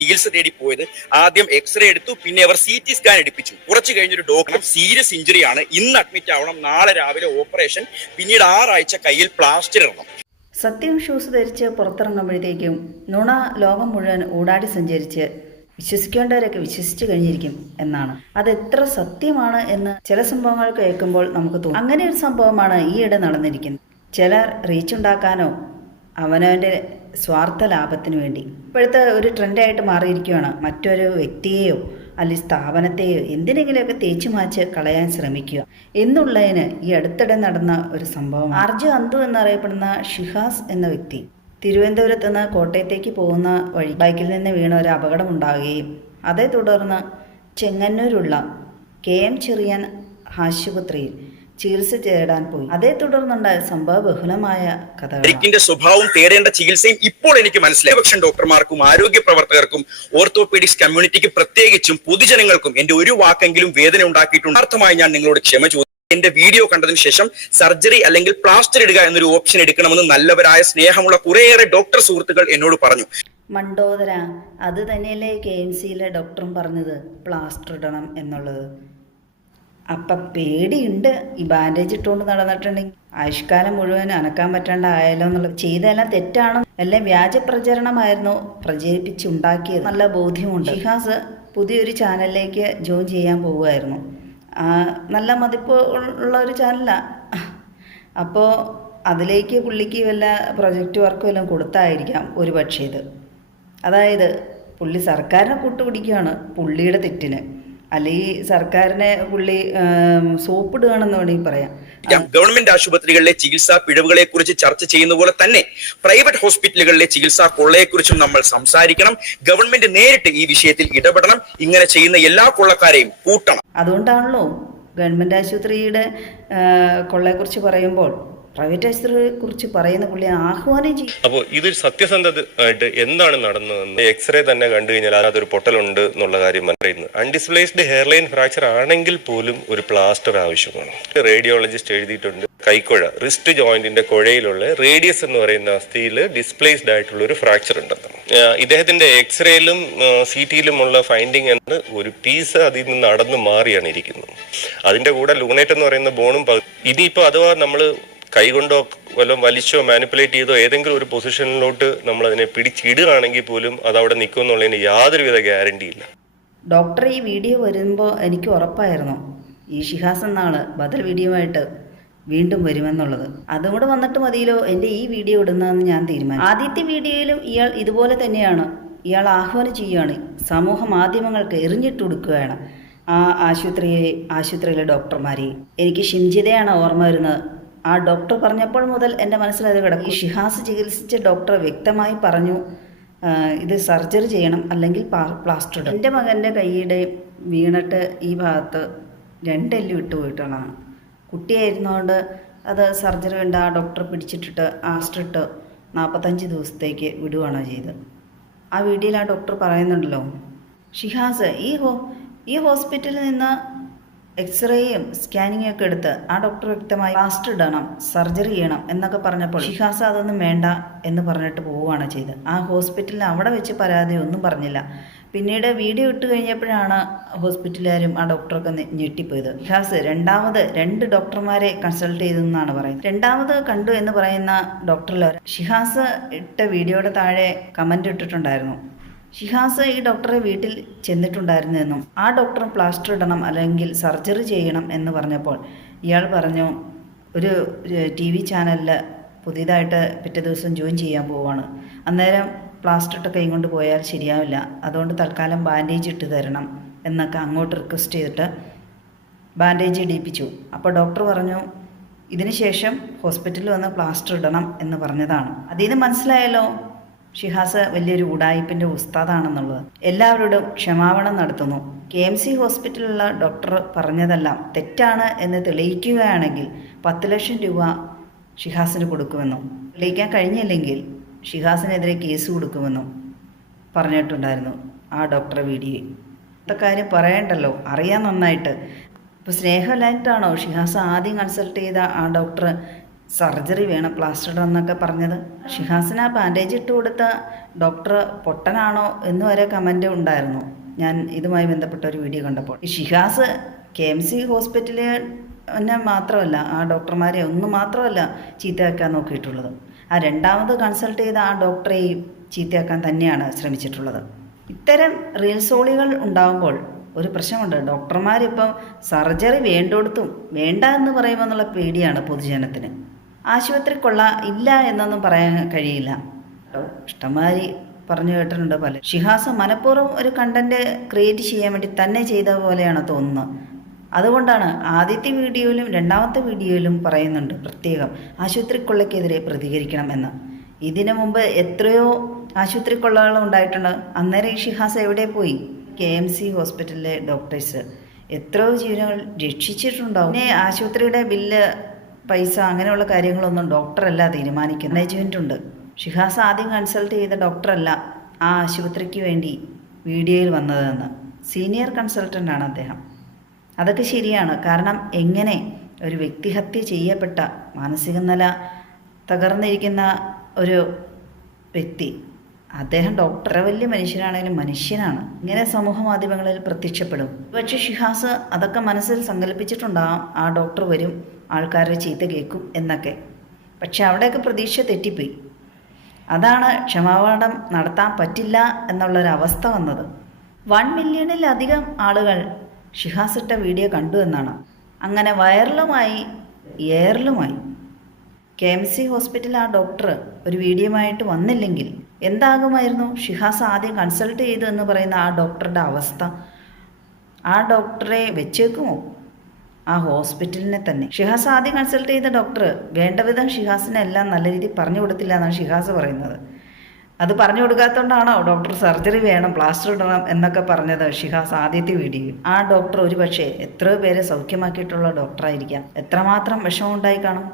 ചികിത്സ തേടി പോയത്. ആദ്യം എക്സ്റേ എടുത്തു, പിന്നെ അവർ CT സ്കാൻ എടുപ്പിച്ചു. കുറച്ച് കഴിഞ്ഞൊരു ഡോക്ടർ സീരിയസ് ഇഞ്ചുറി ആണ്, ഇന്ന് അഡ്മിറ്റ് ആവണം, നാളെ രാവിലെ ഓപ്പറേഷൻ, പിന്നീട് 6 ആഴ്ച കയ്യിൽ പ്ലാസ്റ്റർ ഇടണം. സത്യം ഷൂസ് ധരിച്ച് പുറത്തിറങ്ങുമ്പോഴത്തേക്കും നുണ ലോകം മുഴുവൻ ഊടാടി സഞ്ചരിച്ച് വിശ്വസിക്കേണ്ടവരൊക്കെ വിശ്വസിച്ചു കഴിഞ്ഞിരിക്കും എന്നാണ്. അത് എത്ര സത്യമാണ് എന്ന് ചില സംഭവങ്ങൾ കേൾക്കുമ്പോൾ നമുക്ക് തോന്നും. അങ്ങനെ ഒരു സംഭവമാണ് ഈയിടെ നടന്നിരിക്കുന്നത്. ചിലർ റീച്ചുണ്ടാക്കാനോ അവനവൻ്റെ സ്വാർത്ഥ ലാഭത്തിനു വേണ്ടി ഇപ്പോഴത്തെ ഒരു ട്രെൻഡായിട്ട് മാറിയിരിക്കുകയാണ്. മറ്റൊരു വ്യക്തിയെയോ അല്ലെങ്കിൽ സ്ഥാപനത്തെയോ എന്തിനെങ്കിലുമൊക്കെ തേച്ചു മാച്ച് കളയാൻ ശ്രമിക്കുക എന്നുള്ളതിന് ഈ അടുത്തിടെ നടന്ന ഒരു സംഭവം. ആർജു അന്തു എന്നറിയപ്പെടുന്ന ഷിഹാസ് എന്ന വ്യക്തി തിരുവനന്തപുരത്ത് നിന്ന് കോട്ടയത്തേക്ക് പോകുന്ന വഴി ബൈക്കിൽ നിന്ന് വീണ ഒരു അപകടമുണ്ടാകുകയും അതേ തുടർന്ന് ചെങ്ങന്നൂരുള്ള KM ചെറിയാൻ ആശുപത്രിയിൽ ചികിത്സ തേടാൻ പോയി. അതേ തുടർന്നുണ്ടായ സംഭവ ബഹുലമായ കഥ. സ്വഭാവം തേടേണ്ട ചികിത്സയും ഇപ്പോൾ എനിക്ക് മനസ്സിലായി. പക്ഷേ ഡോക്ടർമാർക്കും ആരോഗ്യ പ്രവർത്തകർക്കും ഓർത്തോപീഡിക്സ് കമ്മ്യൂണിറ്റിക്ക് പ്രത്യേകിച്ചും പൊതുജനങ്ങൾക്കും എന്റെ ഒരു വാക്കെങ്കിലും വേദന ഉണ്ടാക്കിയിട്ടുണ്ട്. അർത്ഥമായി ഞാൻ നിങ്ങളോട് ക്ഷമ ചോദിച്ചു. എന്റെ വീഡിയോ കണ്ടതിന് ശേഷം സർജറി അല്ലെങ്കിൽ പ്ലാസ്റ്റർ ഇടുക എന്നൊരു ഓപ്ഷൻ എടുക്കണമെന്ന് നല്ലവരായ സ്നേഹമുള്ള കുറേയേറെ ഡോക്ടർ സുഹൃത്തുക്കൾ എന്നോട് പറഞ്ഞു. മണ്ടോദര, അത് തന്നെയല്ലേ KMCയിലെ ഡോക്ടറും പറഞ്ഞത്, പ്ലാസ്റ്റർ ഇടണം എന്നുള്ളത്. അപ്പം പേടിയുണ്ട് ഈ ബാൻഡേജ് ഇട്ടുകൊണ്ട് നടന്നിട്ടുണ്ടെങ്കിൽ ആയുഷ്കാലം മുഴുവൻ അനക്കാൻ പറ്റാണ്ടായാലോ എന്നുള്ളത്. ചെയ്തെല്ലാം തെറ്റാണോ, എല്ലാം വ്യാജ പ്രചരണമായിരുന്നു പ്രചരിപ്പിച്ചുണ്ടാക്കിയത്. നല്ല ബോധ്യമുണ്ട്. ഷിഹാസ് പുതിയൊരു ചാനലിലേക്ക് ജോയിൻ ചെയ്യാൻ പോവുമായിരുന്നു. നല്ല മതിപ്പ് ഉള്ള ഒരു ചാനലാണ്. അപ്പോൾ അതിലേക്ക് പുള്ളിക്ക് വല്ല പ്രൊജക്റ്റ് വർക്കും എല്ലാം കൊടുത്തായിരിക്കാം ഒരു പക്ഷേ ഇത്. അതായത് പുള്ളി സർക്കാരിനെ കൂട്ടുപിടിക്കുകയാണ് പുള്ളിയുടെ തെറ്റിന്, അല്ലെങ്കിൽ സർക്കാരിനെ പുള്ളി സോപ്പിടുകയാണെന്ന് വേണമെങ്കിൽ പറയാം. ഗവൺമെന്റ് ആശുപത്രികളിലെ ചികിത്സാ പിഴവുകളെ കുറിച്ച് ചർച്ച ചെയ്യുന്ന പോലെ തന്നെ പ്രൈവറ്റ് ഹോസ്പിറ്റലുകളിലെ ചികിത്സാ കൊള്ളയെക്കുറിച്ചും നമ്മൾ സംസാരിക്കണം. ഗവൺമെന്റ് നേരിട്ട് ഈ വിഷയത്തിൽ ഇടപെടണം. ഇങ്ങനെ ചെയ്യുന്ന എല്ലാ കൊള്ളക്കാരെയും കൂട്ടണം. അതുകൊണ്ടാണല്ലോ ഗവൺമെന്റ് ആശുപത്രിയുടെ കൊള്ളയെക്കുറിച്ച് പറയുമ്പോൾ പ്രൈവറ്റ് ആശുപത്രിയെ കുറിച്ച് പറയുന്ന പുള്ളി ആഹ്വാനം ചെയ്യും. അപ്പോൾ ഇതൊരു സത്യസന്ധമായിട്ട് എന്താണ് നടന്നതെന്ന് എക്സ്റേ തന്നെ കണ്ടു കഴിഞ്ഞാൽ അതൊരു പൊട്ടലുണ്ട് എന്നുള്ള കാര്യം പറയുന്നത്. അൺഡിസ്പ്ലേസ്ഡ് ഹെയർലൈൻ ഫ്രാക്ചർ ആണെങ്കിൽ പോലും ഒരു പ്ലാസ്റ്റർ ആവശ്യമാണ്. റേഡിയോളജിസ്റ്റ് എഴുതിയിട്ടുണ്ട്, കൈക്കുഴ റിസ്റ്റ് ജോയിന്റിന്റെ കുഴയിലുള്ള റേഡിയസ് എന്ന് പറയുന്ന അസ്ഥിയിൽ ഡിസ്പ്ലേസ്ഡ് ആയിട്ടുള്ള ഒരു ഫ്രാക്ചർ ഉണ്ടെന്ന്. ഇദ്ദേഹത്തിന്റെ എക്സ്റേയിലും CTയിലുമുള്ള ഫൈൻഡിങ് എന്ന് ഒരു പീസ് അതിൽ നിന്ന് നടന്നു മാറിയാണ് ഇരിക്കുന്നത്. അതിന്റെ കൂടെ ലൂണേറ്റ് എന്ന് പറയുന്ന ബോണും ഇനിയിപ്പോ അഥവാ നമ്മൾ കൈകൊണ്ടോ വല്ലതും വലിച്ചോ മാനിപ്പുലേറ്റ് ചെയ്തോ ഏതെങ്കിലും ഒരു പൊസിഷനിലോട്ട് നമ്മൾ അതിനെ പിടിച്ചിടുകയാണെങ്കിൽ പോലും അത് അവിടെ നിൽക്കുമെന്നുള്ളതിന് യാതൊരുവിധ ഗ്യാരണ്ടി ഇല്ല. ഡോക്ടർ ഈ വീഡിയോ വരുമ്പോൾ എനിക്ക് ഉറപ്പായിരുന്നു ഈ ഷിഹാസ് എന്നാണ് ബദൽ വീഡിയോ ആയിട്ട് വീണ്ടും വരുമെന്നുള്ളത്. അതും കൂടെ വന്നിട്ട് മതിയല്ലോ എൻ്റെ ഈ വീഡിയോ ഇടുന്നതെന്ന് ഞാൻ തീരുമാനിച്ചു. ആദ്യത്തെ വീഡിയോയിലും ഇയാൾ ഇതുപോലെ തന്നെയാണ്. ഇയാൾ ആഹ്വാനം ചെയ്യുകയാണ്, സമൂഹ മാധ്യമങ്ങൾക്ക് എറിഞ്ഞിട്ട് കൊടുക്കുകയാണ് ആ ആശുപത്രിയിലെ ഡോക്ടർമാരെ. എനിക്ക് ഷിംജിതയാണ് ഓർമ്മ വരുന്നത്. ആ ഡോക്ടർ പറഞ്ഞപ്പോൾ മുതൽ എൻ്റെ മനസ്സിലത് കിടക്കും. ഈ ഷിഹാസ് ചികിത്സിച്ച ഡോക്ടർ വ്യക്തമായി പറഞ്ഞു ഇത് സർജറി ചെയ്യണം അല്ലെങ്കിൽ പ്ലാസ്റ്റർ ഇടണം. എൻ്റെ മകൻ്റെ കൈയുടെ വീണിട്ട് ഈ ഭാഗത്ത് 2 എല്ല് വിട്ടുപോയിട്ടുള്ളതാണ്. കുട്ടിയായിരുന്നതുകൊണ്ട് അത് സർജറി വേണ്ട ആ ഡോക്ടർ പിടിച്ചിട്ടിട്ട് ആസ്റ്ററിട്ട് 45 ദിവസത്തേക്ക് വിടുകയാണോ ചെയ്തത്. ആ വീഡിയോയിൽ ആ ഡോക്ടർ പറയുന്നുണ്ടല്ലോ, ഷിഹാസ് ഈ ഹോസ്പിറ്റലിൽ നിന്ന് എക്സ്റേയും സ്കാനിങ്ങും ഒക്കെ എടുത്ത് ആ ഡോക്ടർ വ്യക്തമായി പ്ലാസ്റ്റർ ഇടണം, സർജറി ചെയ്യണം എന്നൊക്കെ പറഞ്ഞപ്പോൾ ഷിഹാസ് അതൊന്നും വേണ്ട എന്ന് പറഞ്ഞിട്ട് പോവുകയാണ് ചെയ്തത്. ആ ഹോസ്പിറ്റലിൽ അവിടെ വെച്ച് പരാതി ഒന്നും പറഞ്ഞില്ല. പിന്നീട് വീഡിയോ ഇട്ട് കഴിഞ്ഞപ്പോഴാണ് ഹോസ്പിറ്റലുകാരും ആ ഡോക്ടറൊക്കെ ഞെട്ടിപ്പോയത്. ഷിഹാസ് 2 ഡോക്ടർമാരെ കൺസൾട്ട് ചെയ്തെന്നാണ് പറയുന്നത്. 2 കണ്ടു എന്ന് പറയുന്ന ഡോക്ടറിൽ ഷിഹാസ് ഇട്ട വീഡിയോയുടെ താഴെ കമൻ്റ് ഇട്ടിട്ടുണ്ടായിരുന്നു, ഷിഹാസ് ഈ ഡോക്ടറെ വീട്ടിൽ ചെന്നിട്ടുണ്ടായിരുന്നെന്നും ആ ഡോക്ടർ പ്ലാസ്റ്റർ ഇടണം അല്ലെങ്കിൽ സർജറി ചെയ്യണം എന്ന് പറഞ്ഞപ്പോൾ ഇയാൾ പറഞ്ഞു ഒരു TV ചാനലിൽ പുതിയതായിട്ട് പിറ്റേ ദിവസം ജോയിൻ ചെയ്യാൻ പോവുകയാണ്, അന്നേരം പ്ലാസ്റ്റർ ഇട്ടൊക്കെ ഇങ്ങോട്ട് പോയാൽ ശരിയാവില്ല, അതുകൊണ്ട് തൽക്കാലം ബാൻഡേജ് ഇട്ട് തരണം എന്നൊക്കെ അങ്ങോട്ട് റിക്വസ്റ്റ് ചെയ്തിട്ട് ബാൻഡേജ് ഇടിപ്പിച്ചു. അപ്പോൾ ഡോക്ടർ പറഞ്ഞു ഇതിന് ശേഷം ഹോസ്പിറ്റലിൽ വന്ന് പ്ലാസ്റ്റർ ഇടണം എന്ന് പറഞ്ഞതാണ്. അതിൽ നിന്ന് മനസ്സിലായല്ലോ ഷിഹാസ് വലിയൊരു ഉടായിപ്പിൻ്റെ ഉസ്താദാണെന്നുള്ളത്. എല്ലാവരോടും ക്ഷമാപണം നടത്തുന്നു. KMC ഹോസ്പിറ്റലിലുള്ള ഡോക്ടർ പറഞ്ഞതെല്ലാം തെറ്റാണ് എന്ന് തെളിയിക്കുകയാണെങ്കിൽ 10 ലക്ഷം രൂപ ഷിഹാസിന് കൊടുക്കുമെന്നും തെളിയിക്കാൻ കഴിഞ്ഞില്ലെങ്കിൽ ഷിഹാസിനെതിരെ കേസ് കൊടുക്കുമെന്നും പറഞ്ഞിട്ടുണ്ടായിരുന്നു ആ ഡോക്ടറെ വീഡിയോയിൽ. ഇന്നത്തെ കാര്യം പറയണ്ടല്ലോ, അറിയാൻ നന്നായിട്ട്. ഇപ്പോൾ സ്നേഹമില്ലായിട്ടാണോ ഷിഹാസ് ആദ്യം കൺസൾട്ട് ചെയ്ത ആ ഡോക്ടർ സർജറി വേണം, പ്ലാസ്റ്റർ എന്നൊക്കെ പറഞ്ഞത്. ഷിഹാസിന് ആ ബാൻഡേജ് ഇട്ട് കൊടുത്ത ഡോക്ടർ പൊട്ടനാണോ എന്ന് വരെ കമൻ്റ് ഉണ്ടായിരുന്നു ഞാൻ ഇതുമായി ബന്ധപ്പെട്ട ഒരു വീഡിയോ കണ്ടപ്പോൾ. ഈ ഷിഹാസ് KMC ഹോസ്പിറ്റലിൽ എന്നെ മാത്രമല്ല, ആ ഡോക്ടർമാരെ ഒന്നും മാത്രമല്ല ചീത്തയാക്കാൻ നോക്കിയിട്ടുള്ളത്, ആ രണ്ടാമത് കൺസൾട്ട് ചെയ്ത ആ ഡോക്ടറെയും ചീത്തയാക്കാൻ തന്നെയാണ് ശ്രമിച്ചിട്ടുള്ളത്. ഇത്തരം റീൽസോളികൾ ഉണ്ടാകുമ്പോൾ ഒരു പ്രശ്നമുണ്ട്. ഡോക്ടർമാരിപ്പം സർജറി വേണ്ടോടത്തും വേണ്ട എന്ന് പറയുമെന്നുള്ള പേടിയാണ് പൊതുജനത്തിന്. ആശുപത്രി ഇല്ല എന്നൊന്നും പറയാൻ കഴിയില്ല. ഇഷ്ടംമാതിരി പറഞ്ഞു കേട്ടിട്ടുണ്ട് പല. ഷിഹാസ് മനഃപൂർവ്വം ഒരു കണ്ടന്റ് ക്രിയേറ്റ് ചെയ്യാൻ വേണ്ടി തന്നെ ചെയ്ത പോലെയാണ് തോന്നുന്നത്. അതുകൊണ്ടാണ് ആദ്യത്തെ വീഡിയോയിലും രണ്ടാമത്തെ വീഡിയോയിലും പറയുന്നുണ്ട് പ്രത്യേകം ആശുപത്രിക്കൊള്ളയ്ക്കെതിരെ പ്രതികരിക്കണം എന്ന്. ഇതിനു മുമ്പ് എത്രയോ ആശുപത്രിക്കൊള്ളകൾ ഉണ്ടായിട്ടുണ്ട്. അന്നേരം ഈ ഷിഹാസ് എവിടെ പോയി? KMC ഹോസ്പിറ്റലിലെ ഡോക്ടേഴ്സ് എത്രയോ ജീവനുകൾ രക്ഷിച്ചിട്ടുണ്ടാവും. പിന്നെ ആശുപത്രിയുടെ ബില്ല്, പൈസ, അങ്ങനെയുള്ള കാര്യങ്ങളൊന്നും ഡോക്ടറല്ല തീരുമാനിക്കുന്നത്, മാനേജ്മെൻ്റ് ഉണ്ട്. ഷിഹാസ് ആദ്യം കൺസൾട്ട് ചെയ്ത ഡോക്ടറല്ല ആ ആശുപത്രിക്ക് വേണ്ടി വീഡിയോയിൽ വന്നതെന്ന്. സീനിയർ കൺസൾട്ടൻ്റാണ് അദ്ദേഹം. അതൊക്കെ ശരിയാണ്. കാരണം എങ്ങനെ ഒരു വ്യക്തിഹത്യ ചെയ്യപ്പെട്ട, മാനസിക നില തകർന്നിരിക്കുന്ന ഒരു വ്യക്തി, അദ്ദേഹം ഡോക്ടർ വലിയ മനുഷ്യനാണെങ്കിലും മനുഷ്യനാണ്, ഇങ്ങനെ സമൂഹ മാധ്യമങ്ങളിൽ പ്രത്യക്ഷപ്പെടും. പക്ഷേ ഷിഹാസ് അതൊക്കെ മനസ്സിൽ സങ്കല്പിച്ചിട്ടുണ്ടാകാം, ആ ഡോക്ടർ വരും, ആൾക്കാരുടെ ചീത്ത കേൾക്കും എന്നൊക്കെ. പക്ഷെ അവിടെയൊക്കെ പ്രതീക്ഷ തെറ്റിപ്പോയി. അതാണ് ക്ഷമാപണം നടത്താൻ പറ്റില്ല എന്നുള്ളൊരവസ്ഥ വന്നത്. 1 മില്യണിലധികം ആളുകൾ ഷിഹാസ് ഇട്ട വീഡിയോ കണ്ടു എന്നാണ്. അങ്ങനെ വൈറലുമായി എയറിലുമായി. KMC ഹോസ്പിറ്റൽ ആ ഡോക്ടർ ഒരു വീഡിയോയുമായിട്ട് വന്നില്ലെങ്കിൽ എന്താകുമായിരുന്നു? ഷിഹാസ് ആദ്യം കൺസൾട്ട് ചെയ്തു എന്ന് പറയുന്ന ആ ഡോക്ടറുടെ അവസ്ഥ. ആ ഡോക്ടറെ വെച്ചേക്കുമോ ആ ഹോസ്പിറ്റലിനെ തന്നെ? ഷിഹാസ് ആദ്യം കൺസൾട്ട് ചെയ്ത ഡോക്ടർ വേണ്ടവിധം ഷിഹാസിനെ എല്ലാം നല്ല രീതിയിൽ പറഞ്ഞു കൊടുത്തില്ല എന്നാണ് ഷിഹാസ് പറയുന്നത്. അത് പറഞ്ഞു കൊടുക്കാത്തതുകൊണ്ടാണോ ഡോക്ടർ സർജറി വേണം, പ്ലാസ്റ്റർ ഇടണം എന്നൊക്കെ പറഞ്ഞത് ഷിഹാസ് ആദ്യത്തെ വീഡിയോയിൽ? ആ ഡോക്ടർ ഒരു പക്ഷേ എത്രയോ പേരെ സൗഖ്യമാക്കിയിട്ടുള്ള ഡോക്ടറായിരിക്കാം. എത്രമാത്രം വിഷമമുണ്ടായി കാണും.